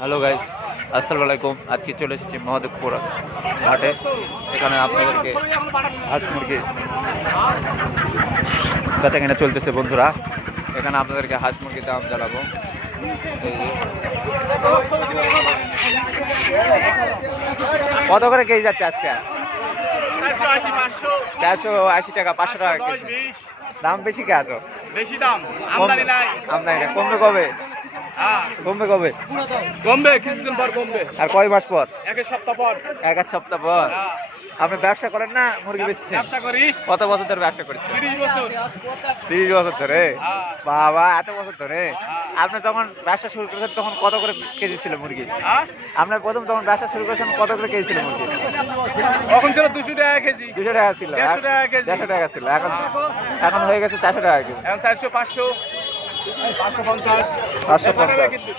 Hello guys, আসসালামু আলাইকুম। আজকে চলে এসেছি মহাদেবপুর হাটে। এখানে আপনাদেরকে হাঁস মুরগি বেচাকেনা চলতেছে বন্ধুরা। এখানে আপনাদেরকে হাঁস মুরগির দাম জানাবো। এই যে। কত করে কেজি যাচ্ছে আজকে? 480 টাকা, 500 টাকা কেজি। দাম বেশি কে এত? বেশি দাম, আমদানি নাই। আমদানি না, কমবে কবে? কমবে কবে? কমবে কিছুদিন পর কমবে। আর কয় মাস পর? এক সপ্তাহ পর। এক সপ্তাহ পর। আপনি ব্যবসা করেন না মুরগি বেচছেন? ব্যবসা করি। কত বছর ধরে ব্যবসা করছেন? 30 বছর। 30 বছর ধরে? বাবা, এত বছর ধরে! আপনি যখন ব্যবসা শুরু করেছেন তখন কত করে কেজি ছিল মুরগি? আপনার প্রথম যখন ব্যবসা শুরু করেছেন কত করে কেজি ছিল মুরগি? তখন ছিল 200 টাকা কেজি। 200 টাকা ছিল। 150 টাকা কেজি। 150 টাকা ছিল। এখন হয়ে গেছে 400 টাকা কেজি। এখন 400, 500, 550। 550। কিন্তু